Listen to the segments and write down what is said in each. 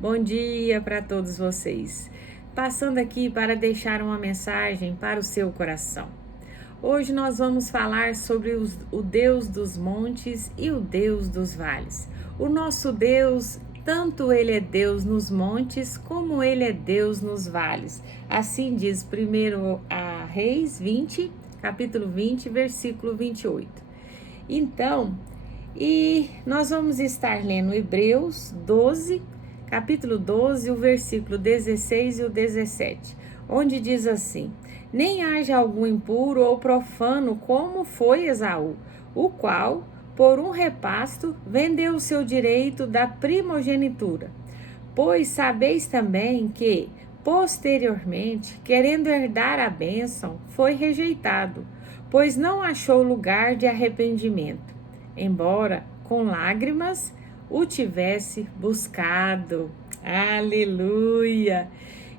Bom dia para todos vocês. Passando aqui para deixar uma mensagem para o seu coração. Hoje nós vamos falar sobre o Deus dos montes e o Deus dos vales. O nosso Deus, tanto Ele é Deus nos montes, como Ele é Deus nos vales. Assim diz 1 Reis 20, capítulo 20, versículo 28. Então, nós vamos estar lendo Hebreus 12, capítulo 12, o versículo 16 e o 17, onde diz assim: nem haja algum impuro ou profano como foi Esaú, o qual, por um repasto, vendeu o seu direito da primogenitura. Pois sabeis também que, posteriormente, querendo herdar a bênção, foi rejeitado, pois não achou lugar de arrependimento, embora com lágrimas o tivesse buscado. Aleluia!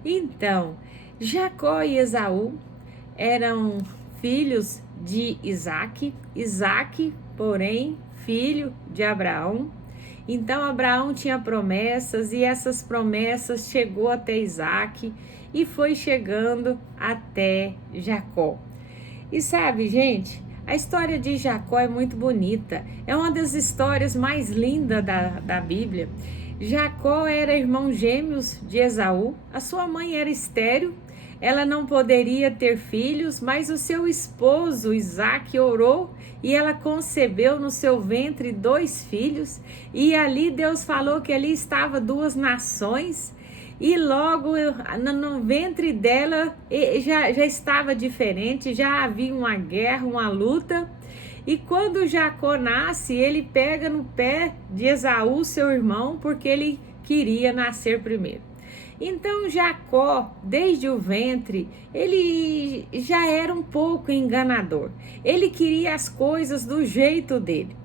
Então, Jacó e Esaú eram filhos de Isaque, porém, filho de Abraão. Então, Abraão tinha promessas e essas promessas chegou até Isaque e foi chegando até Jacó. E sabe, gente, a história de Jacó é muito bonita. É uma das histórias mais lindas da Bíblia. Jacó era irmão gêmeos de Esaú. A sua mãe era estéril. Ela não poderia ter filhos, mas o seu esposo Isaque orou e ela concebeu no seu ventre 2 filhos. E ali Deus falou que ali estavam 2 nações. E logo no ventre dela já estava diferente, já havia uma guerra, uma luta. E quando Jacó nasce, ele pega no pé de Esaú, seu irmão, porque ele queria nascer primeiro. Então Jacó, desde o ventre, ele já era um pouco enganador. Ele queria as coisas do jeito dele.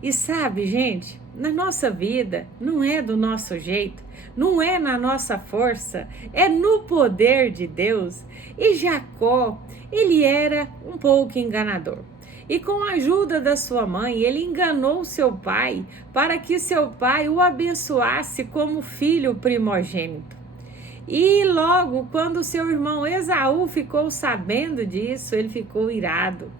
E sabe, gente, na nossa vida não é do nosso jeito, não é na nossa força, é no poder de Deus. E Jacó, ele era um pouco enganador. E com a ajuda da sua mãe, ele enganou seu pai para que seu pai o abençoasse como filho primogênito. E logo, quando seu irmão Esaú ficou sabendo disso, ele ficou irado.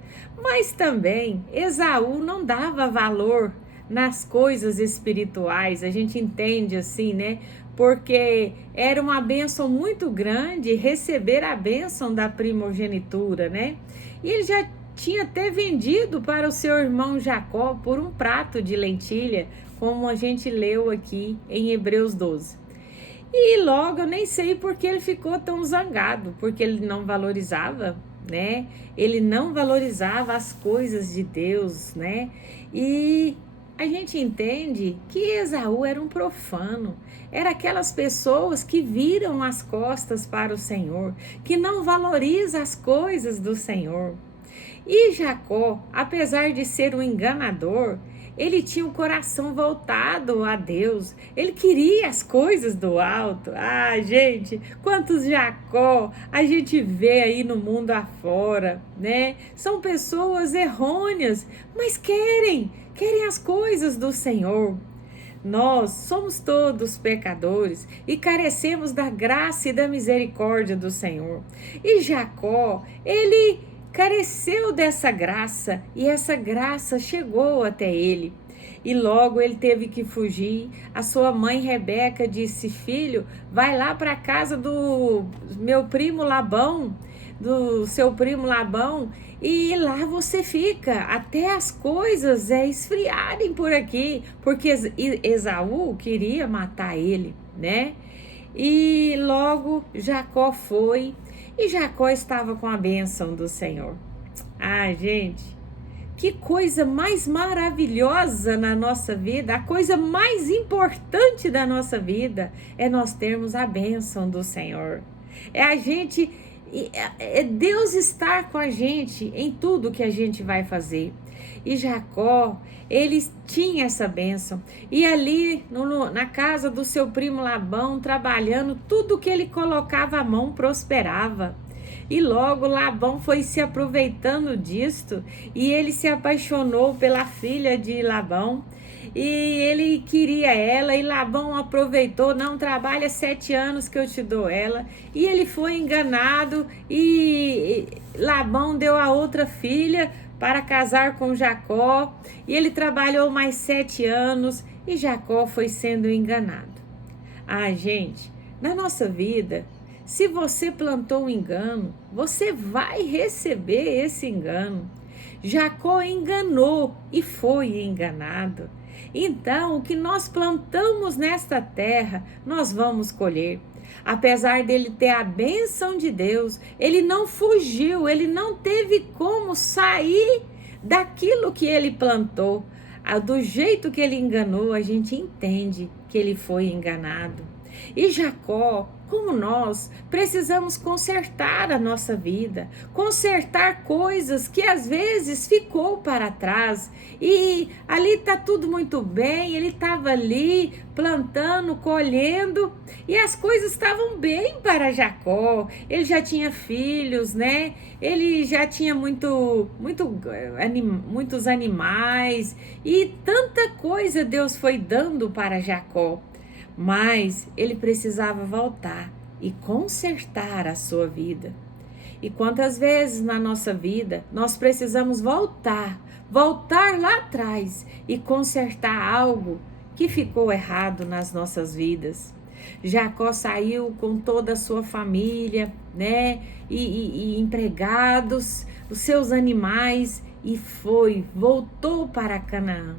Mas também, Esaú não dava valor nas coisas espirituais, a gente entende assim, né? Porque era uma bênção muito grande receber a bênção da primogenitura, né? E ele já tinha até vendido para o seu irmão Jacó por um prato de lentilha, como a gente leu aqui em Hebreus 12. E logo eu nem sei porque ele ficou tão zangado, porque ele não valorizava, né? Ele não valorizava as coisas de Deus, né? E a gente entende que Esaú era um profano, era aquelas pessoas que viram as costas para o Senhor, que não valoriza as coisas do Senhor. E Jacó, apesar de ser um enganador, ele tinha um coração voltado a Deus. Ele queria as coisas do alto. Ah, gente, quantos Jacó a gente vê aí no mundo afora, né? São pessoas errôneas, mas querem as coisas do Senhor. Nós somos todos pecadores e carecemos da graça e da misericórdia do Senhor. E Jacó, ele careceu dessa graça e essa graça chegou até ele. E logo ele teve que fugir. A sua mãe Rebeca disse: filho, vai lá para a casa do meu primo Labão, do seu primo Labão, e lá você fica até as coisas esfriarem por aqui, porque Esaú queria matar ele, né? E logo Jacó foi. E Jacó estava com a bênção do Senhor. Ah, gente, que coisa mais maravilhosa na nossa vida, a coisa mais importante da nossa vida é nós termos a bênção do Senhor. É a gente, é Deus estar com a gente em tudo que a gente vai fazer. E Jacó, ele tinha essa bênção. E ali na casa do seu primo Labão, trabalhando, tudo que ele colocava a mão prosperava. E logo Labão foi se aproveitando disto e ele se apaixonou pela filha de Labão. e ele queria ela, e Labão aproveitou, não, trabalha 7 anos que eu te dou ela, e ele foi enganado, e Labão deu a outra filha para casar com Jacó, e ele trabalhou mais 7 anos, e Jacó foi sendo enganado. Gente, na nossa vida, se você plantou um engano, você vai receber esse engano. Jacó enganou e foi enganado. Então, o que nós plantamos nesta terra, nós vamos colher. Apesar dele ter a bênção de Deus, ele não fugiu, ele não teve como sair daquilo que ele plantou. Do jeito que ele enganou, a gente entende que ele foi enganado. E Jacó, como nós, precisamos consertar a nossa vida, consertar coisas que às vezes ficou para trás. E ali está tudo muito bem, ele estava ali plantando, colhendo, e as coisas estavam bem para Jacó. Ele já tinha filhos, né? Ele já tinha muitos animais, e tanta coisa Deus foi dando para Jacó. Mas ele precisava voltar e consertar a sua vida. E quantas vezes na nossa vida nós precisamos voltar lá atrás e consertar algo que ficou errado nas nossas vidas. Jacó saiu com toda a sua família, né? E empregados, os seus animais, e voltou para Canaã.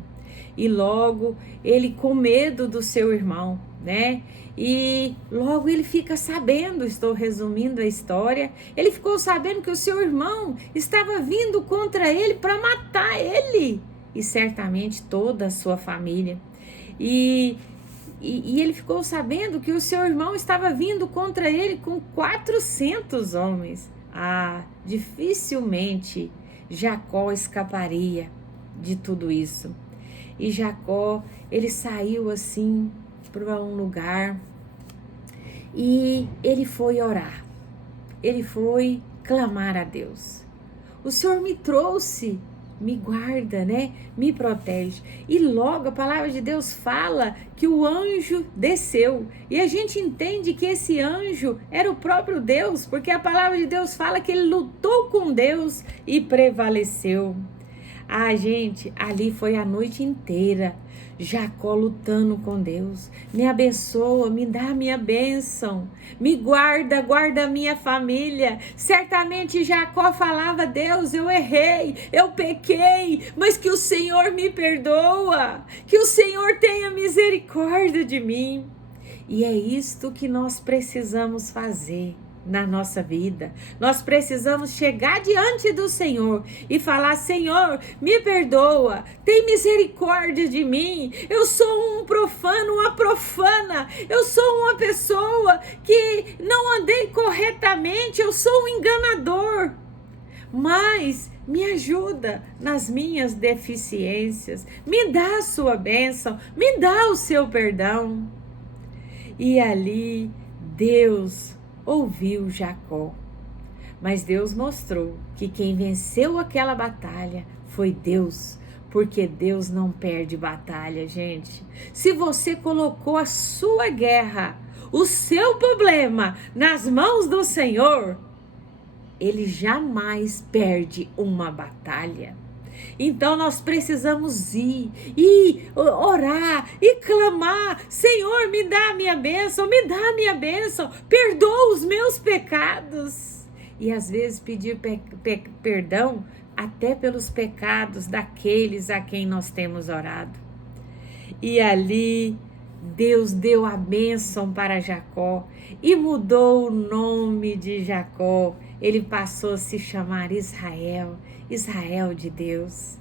E logo ele, com medo do seu irmão, né? E logo ele fica sabendo, estou resumindo a história, ele ficou sabendo que o seu irmão estava vindo contra ele para matar ele e certamente toda a sua família. E ele ficou sabendo que o seu irmão estava vindo contra ele com 400 homens. Dificilmente Jacó escaparia de tudo isso. E Jacó, ele saiu assim para um lugar e ele foi orar. Ele foi clamar a Deus. O Senhor me trouxe, me guarda, né? Me protege. E logo a palavra de Deus fala que o anjo desceu. E a gente entende que esse anjo era o próprio Deus, porque a palavra de Deus fala que ele lutou com Deus e prevaleceu. Gente, ali foi a noite inteira, Jacó lutando com Deus. Me abençoa, me dá a minha bênção, me guarda, guarda a minha família. Certamente Jacó falava: Deus, eu errei, eu pequei, mas que o Senhor me perdoa, que o Senhor tenha misericórdia de mim. E é isto que nós precisamos fazer na nossa vida. Nós precisamos chegar diante do Senhor e falar: Senhor, me perdoa, tem misericórdia de mim, eu sou um profano, uma profana, eu sou uma pessoa que não andei corretamente, eu sou um enganador, mas me ajuda nas minhas deficiências, me dá a sua bênção, me dá o seu perdão. E ali Deus ouviu Jacó, mas Deus mostrou que quem venceu aquela batalha foi Deus, porque Deus não perde batalha, gente. Se você colocou a sua guerra, o seu problema nas mãos do Senhor, Ele jamais perde uma batalha. Então nós precisamos ir e orar e clamar: Senhor, me dá a minha bênção, me dá a minha bênção, perdoa os meus pecados. E às vezes pedir perdão até pelos pecados daqueles a quem nós temos orado. E ali Deus deu a bênção para Jacó e mudou o nome de Jacó. Ele passou a se chamar Israel, Israel de Deus.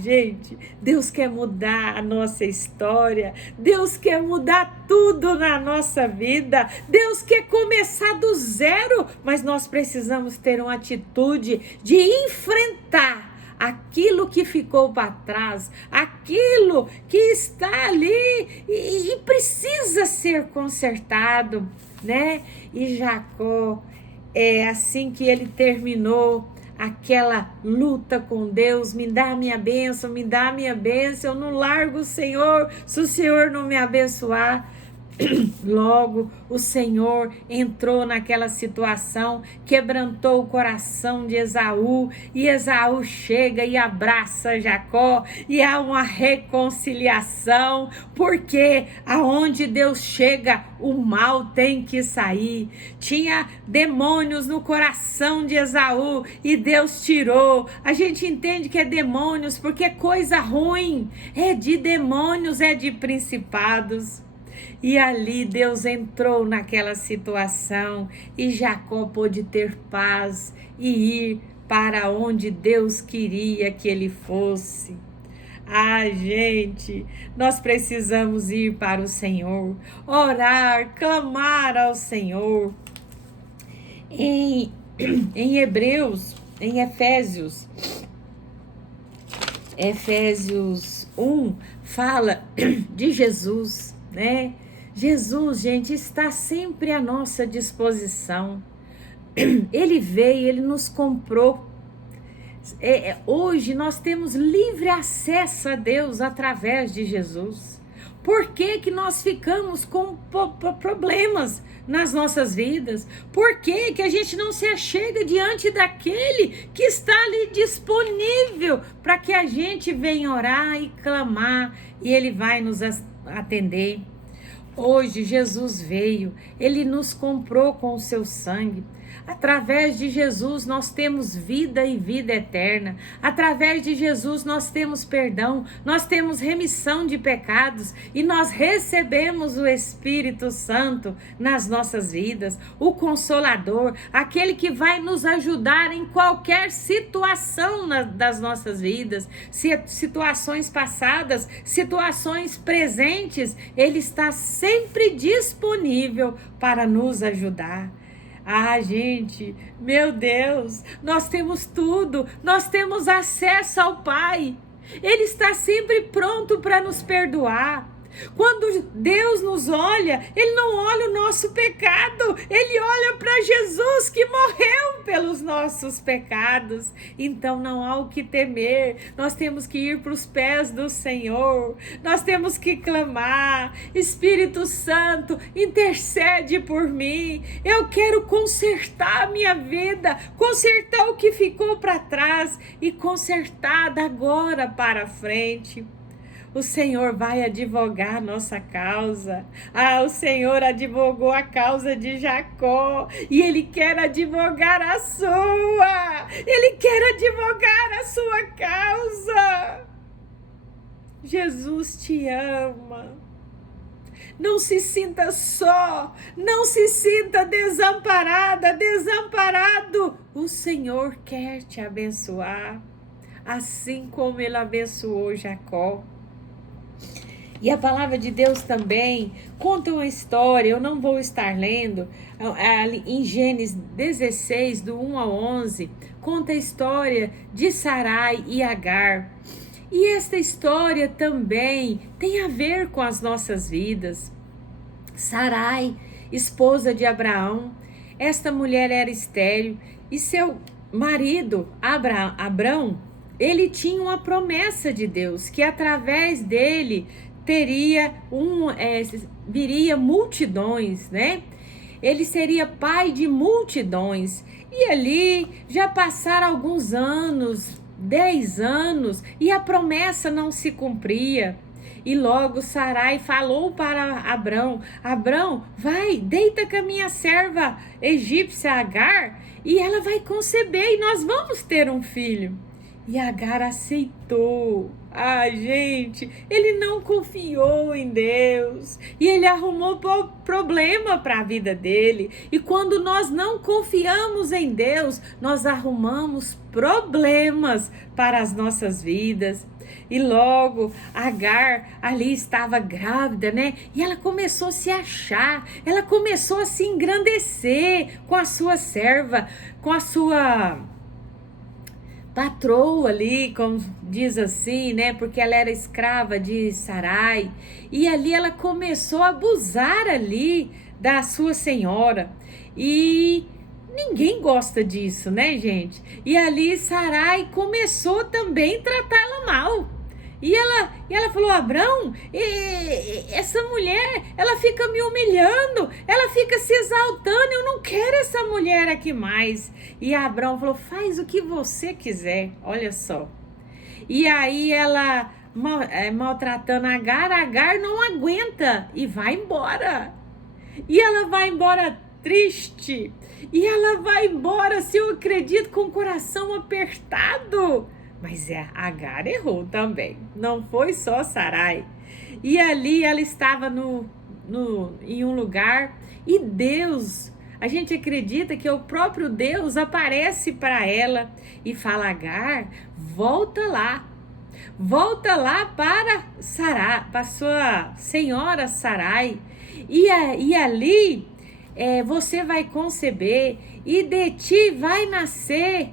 Gente, Deus quer mudar a nossa história, Deus quer mudar tudo na nossa vida, Deus quer começar do zero, mas nós precisamos ter uma atitude de enfrentar aquilo que ficou para trás, aquilo que está ali e precisa ser consertado, né? E Jacó, assim que ele terminou aquela luta com Deus, me dá a minha bênção, me dá a minha bênção, eu não largo o Senhor, se o Senhor não me abençoar. Logo, o Senhor entrou naquela situação, quebrantou o coração de Esaú, e Esaú chega e abraça Jacó, e há uma reconciliação, porque aonde Deus chega, o mal tem que sair. Tinha demônios no coração de Esaú, e Deus tirou. A gente entende que é demônios, porque coisa ruim é de demônios, é de principados. E ali Deus entrou naquela situação e Jacó pôde ter paz e ir para onde Deus queria que ele fosse. Gente, nós precisamos ir para o Senhor, orar, clamar ao Senhor. Em Efésios 1, fala de Jesus, né? Jesus, gente, está sempre à nossa disposição. Ele veio, ele nos comprou. Hoje nós temos livre acesso a Deus através de Jesus. Por que que nós ficamos com problemas nas nossas vidas? Por que que a gente não se achega diante daquele que está ali disponível para que a gente venha orar e clamar e ele vai nos atender? Hoje Jesus veio, ele nos comprou com o seu sangue. Através de Jesus nós temos vida e vida eterna. Através de Jesus nós temos perdão, nós temos remissão de pecados e nós recebemos o Espírito Santo nas nossas vidas, o Consolador, aquele que vai nos ajudar em qualquer situação das nossas vidas, situações passadas, situações presentes, ele está sempre disponível para nos ajudar. Gente, meu Deus, nós temos tudo, nós temos acesso ao Pai. Ele está sempre pronto para nos perdoar. Quando Deus nos olha, Ele não olha o nosso pecado, Ele olha para Jesus que morreu pelos nossos pecados. Então não há o que temer, nós temos que ir para os pés do Senhor, nós temos que clamar: Espírito Santo, intercede por mim, eu quero consertar a minha vida, consertar o que ficou para trás e consertar da agora para frente. O Senhor vai advogar a nossa causa. O Senhor advogou a causa de Jacó e Ele quer advogar a sua. Ele quer advogar a sua causa. Jesus te ama. Não se sinta só, não se sinta desamparada, desamparado. O Senhor quer te abençoar, assim como Ele abençoou Jacó. E a palavra de Deus também conta uma história, eu não vou estar lendo, em Gênesis 16, do 1 ao 11, conta a história de Sarai e Agar. E esta história também tem a ver com as nossas vidas. Sarai, esposa de Abraão, esta mulher era estéril e seu marido, Abrão, ele tinha uma promessa de Deus, que através dele viria multidões, né? Ele seria pai de multidões. E ali já passaram alguns anos, 10 anos, e a promessa não se cumpria. E logo Sarai falou para Abrão: Abrão, vai, deita com a minha serva egípcia Agar, e ela vai conceber e nós vamos ter um filho. E Agar aceitou. Gente, ele não confiou em Deus e ele arrumou problema para a vida dele. E quando nós não confiamos em Deus, nós arrumamos problemas para as nossas vidas. E logo Agar ali estava grávida, né? E ela começou a se achar, ela começou a se engrandecer com a sua serva, com a sua patroa ali, como diz assim, né? Porque ela era escrava de Sarai. E ali ela começou a abusar ali da sua senhora. E Ninguém gosta disso, né, gente? E ali Sarai começou também a tratá-la mal. E ela falou: Abrão, essa mulher, ela fica me humilhando, ela fica se exaltando, eu não quero essa mulher aqui mais. E Abrão falou: faz o que você quiser, olha só. E aí ela, maltratando Agar não aguenta e vai embora. E ela vai embora triste. E ela vai embora, se eu acredito, com o coração apertado. Mas Agar errou também. Não foi só Sarai. E ali ela estava em um lugar e Deus, a gente acredita que o próprio Deus aparece para ela e fala: Agar, volta lá. Volta lá para Sarai, para sua senhora Sarai. E ali você vai conceber e de ti vai nascer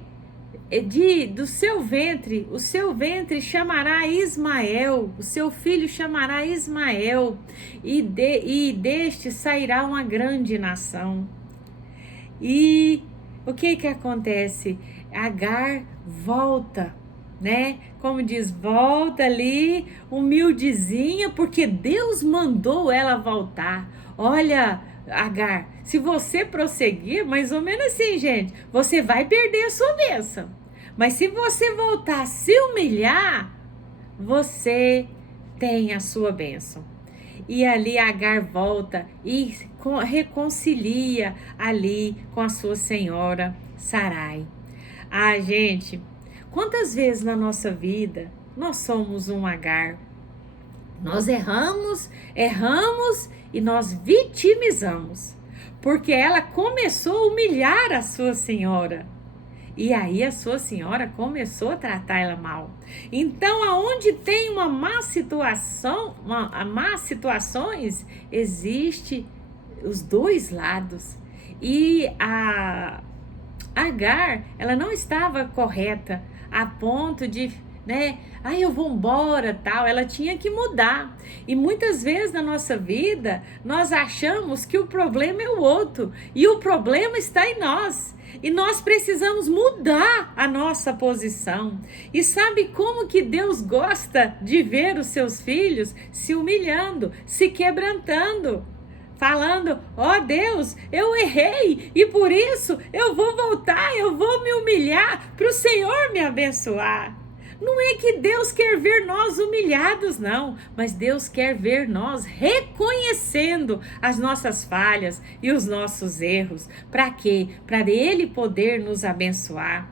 do seu ventre, o seu ventre chamará Ismael, o seu filho chamará Ismael, e deste sairá uma grande nação. E o que acontece? Agar volta, né? Como diz, volta ali, humildezinha, porque Deus mandou ela voltar. Olha, Agar, se você prosseguir, mais ou menos assim, gente, você vai perder a sua bênção. Mas se você voltar a se humilhar, você tem a sua bênção. E ali Agar volta e reconcilia ali com a sua senhora Sarai. Ah, gente, quantas vezes na nossa vida nós somos um Agar? Nós erramos e nós vitimizamos, porque ela começou a humilhar a sua senhora. E aí a sua senhora começou a tratar ela mal. Então, aonde tem uma má situação, má situações, existe os dois lados. E a Agar, ela não estava correta a ponto de, né? Eu vou embora, tal. Ela tinha que mudar. E muitas vezes na nossa vida, nós achamos que o problema é o outro. E o problema está em nós. E nós precisamos mudar a nossa posição. E sabe como que Deus gosta de ver os seus filhos se humilhando, se quebrantando? Falando: ó Deus, eu errei e por isso eu vou voltar, eu vou me humilhar para o Senhor me abençoar. Não é que Deus quer ver nós humilhados, não, mas Deus quer ver nós reconhecendo as nossas falhas e os nossos erros. Para quê? Para Ele poder nos abençoar.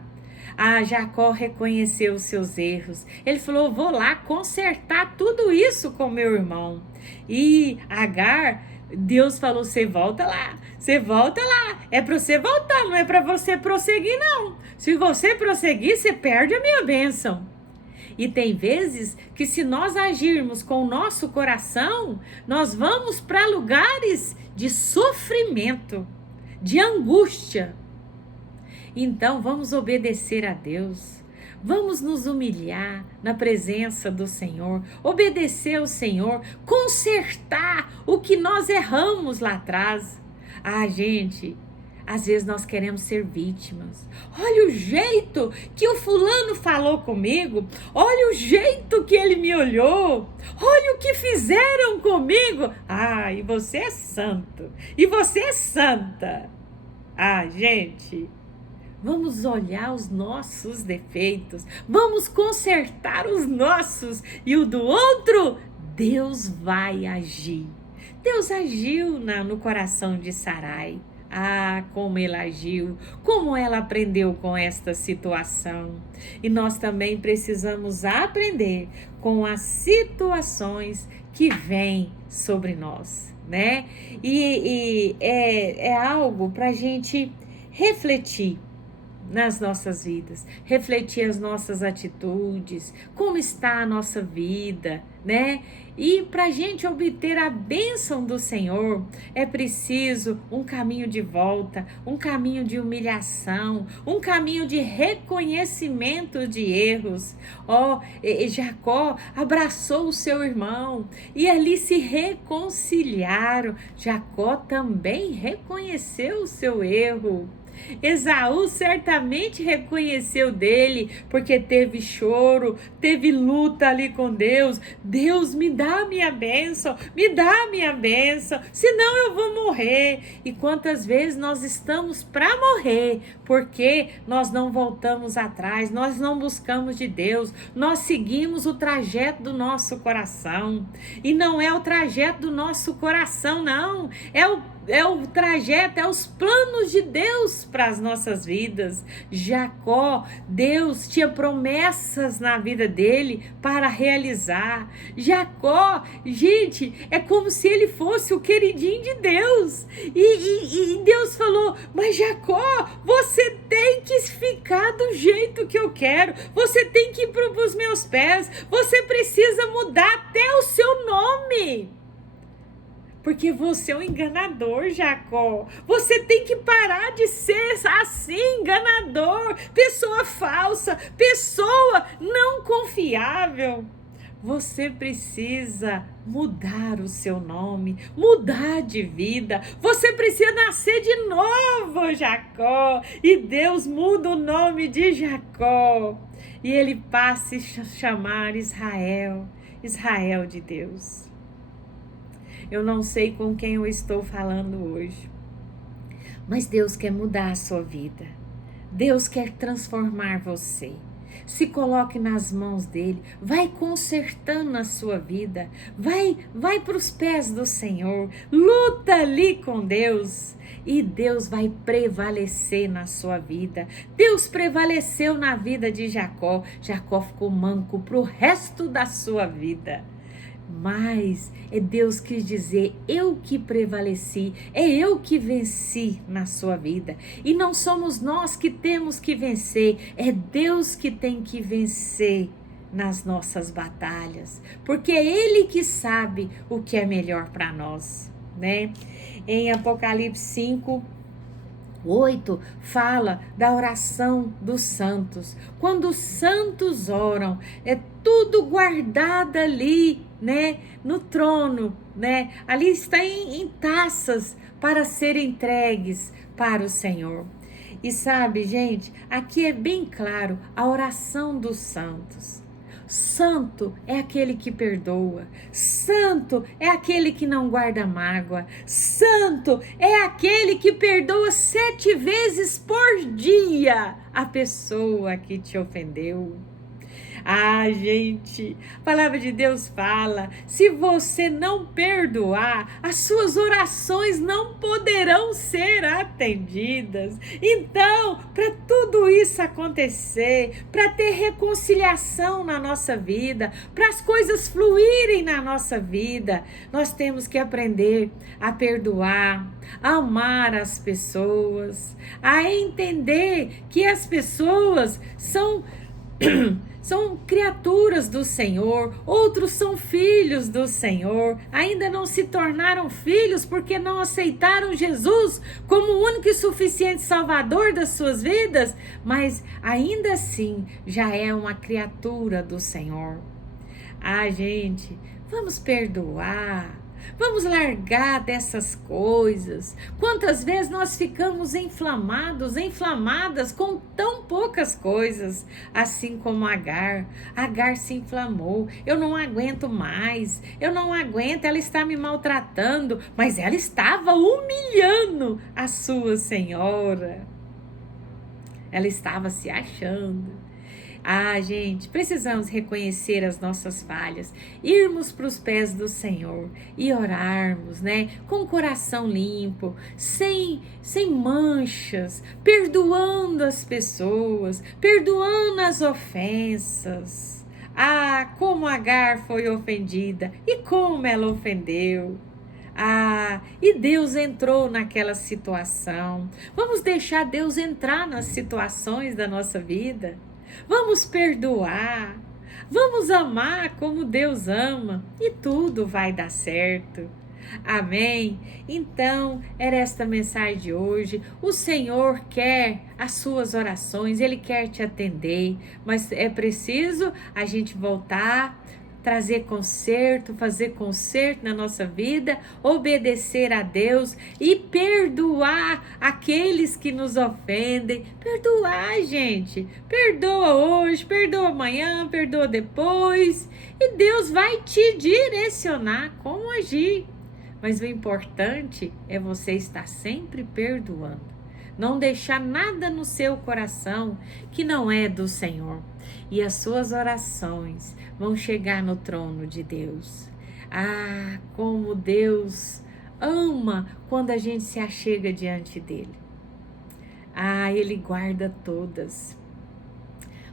Jacó reconheceu os seus erros. Ele falou: vou lá consertar tudo isso com meu irmão. E Agar, Deus falou: você volta lá, é para você voltar, não é para você prosseguir não. Se você prosseguir, você perde a minha bênção. E tem vezes que se nós agirmos com o nosso coração, nós vamos para lugares de sofrimento, de angústia. Então vamos obedecer a Deus. Vamos nos humilhar na presença do Senhor, obedecer ao Senhor, consertar o que nós erramos lá atrás. Gente, às vezes nós queremos ser vítimas. Olha o jeito que o fulano falou comigo. Olha o jeito que ele me olhou. Olha o que fizeram comigo. E você é santo. E você é santa. Gente, vamos olhar os nossos defeitos. Vamos consertar os nossos. E o do outro, Deus vai agir. Deus agiu no coração de Sarai. Como ele agiu, como ela aprendeu com esta situação. E nós também precisamos aprender com as situações que vêm sobre nós, né? E é algo para a gente refletir nas nossas vidas, refletir as nossas atitudes, como está a nossa vida, né? E para a gente obter a bênção do Senhor, é preciso um caminho de volta, um caminho de humilhação, um caminho de reconhecimento de erros. Jacó abraçou o seu irmão e ali se reconciliaram. Jacó também reconheceu o seu erro. Esaú certamente reconheceu dele, porque teve choro, teve luta ali com Deus. Deus, me dá a minha bênção, me dá a minha bênção, senão eu vou morrer. E quantas vezes nós estamos para morrer, porque nós não voltamos atrás, nós não buscamos de Deus, nós seguimos o trajeto do nosso coração. E não é o trajeto do nosso coração, não, é o trajeto, é os planos de Deus para as nossas vidas. Jacó, Deus tinha promessas na vida dele para realizar. Jacó, gente, é como se ele fosse o queridinho de Deus. E Deus falou, mas Jacó, você tem que ficar do jeito que eu quero. Você tem que ir para os meus pés. Você precisa mudar até o seu nome. Porque você é um enganador, Jacó. Você tem que parar de ser assim, enganador, pessoa falsa, pessoa não confiável. Você precisa mudar o seu nome, mudar de vida. Você precisa nascer de novo, Jacó. E Deus muda o nome de Jacó. E ele passa a se chamar Israel, Israel de Deus. Eu não sei com quem eu estou falando hoje, mas Deus quer mudar a sua vida. Deus quer transformar você. Se coloque nas mãos dele, vai consertando a sua vida, vai para os pés do Senhor, luta ali com Deus e Deus vai prevalecer na sua vida. Deus prevaleceu na vida de Jacó, Jacó ficou manco para o resto da sua vida. Mas Deus quis dizer, eu que prevaleci, é eu que venci na sua vida. E não somos nós que temos que vencer, é Deus que tem que vencer nas nossas batalhas. Porque é Ele que sabe o que é melhor para nós, né? Em Apocalipse 5:8 fala da oração dos santos. Quando os santos oram, é tudo guardado ali, né, no trono, né? Ali está em taças para serem entregues para o Senhor. E sabe, gente, aqui é bem claro a oração dos santos. Santo é aquele que perdoa, santo é aquele que não guarda mágoa, santo é aquele que perdoa 7 vezes por dia a pessoa que te ofendeu. Ah, gente, a palavra de Deus fala, se você não perdoar, as suas orações não poderão ser atendidas. Então, para tudo isso acontecer, para ter reconciliação na nossa vida, para as coisas fluírem na nossa vida, nós temos que aprender a perdoar, a amar as pessoas, a entender que as pessoas são criaturas do Senhor, outros são filhos do Senhor, ainda não se tornaram filhos porque não aceitaram Jesus como o único e suficiente Salvador das suas vidas, mas ainda assim já é uma criatura do Senhor. Ah, gente, vamos perdoar. Vamos largar dessas coisas. Quantas vezes nós ficamos inflamadas com tão poucas coisas, assim como Agar. Agar se inflamou. Eu não aguento mais. Eu não aguento. Ela está me maltratando, mas ela estava humilhando a sua senhora. Ela estava se achando. Ah, gente, precisamos reconhecer as nossas falhas, irmos para os pés do Senhor e orarmos, né? Com o coração limpo, sem manchas, perdoando as pessoas, perdoando as ofensas. Ah, como Agar foi ofendida e como ela ofendeu. Ah, e Deus entrou naquela situação. Vamos deixar Deus entrar nas situações da nossa vida. Vamos perdoar, vamos amar como Deus ama e tudo vai dar certo. Amém? Então, era esta mensagem de hoje. O Senhor quer as suas orações, Ele quer te atender, mas é preciso a gente voltar trazer conserto, fazer conserto na nossa vida, obedecer a Deus e perdoar aqueles que nos ofendem. Perdoar, gente. Perdoa hoje, perdoa amanhã, perdoa depois. E Deus vai te direcionar como agir. Mas o importante é você estar sempre perdoando. Não deixar nada no seu coração que não é do Senhor. E as suas orações vão chegar no trono de Deus. Ah, como Deus ama quando a gente se achega diante dele. Ah, ele guarda todas.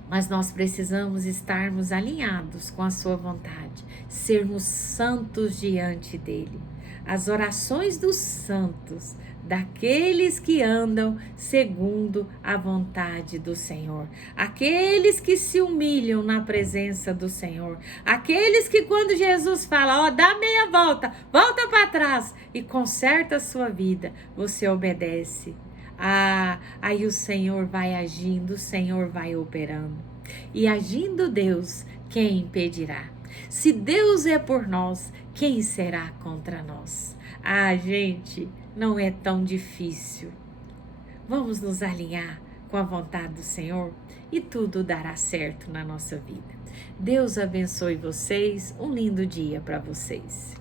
Mas nós precisamos estarmos alinhados com a sua vontade, sermos santos diante dele. As orações dos santos, daqueles que andam segundo a vontade do Senhor, aqueles que se humilham na presença do Senhor, aqueles que quando Jesus fala, ó, dá meia volta, volta para trás e conserta a sua vida, você obedece. Ah, aí o Senhor vai agindo, o Senhor vai operando. E agindo Deus, quem impedirá? Se Deus é por nós, quem será contra nós? Ah, gente, não é tão difícil. Vamos nos alinhar com a vontade do Senhor e tudo dará certo na nossa vida. Deus abençoe vocês, um lindo dia para vocês.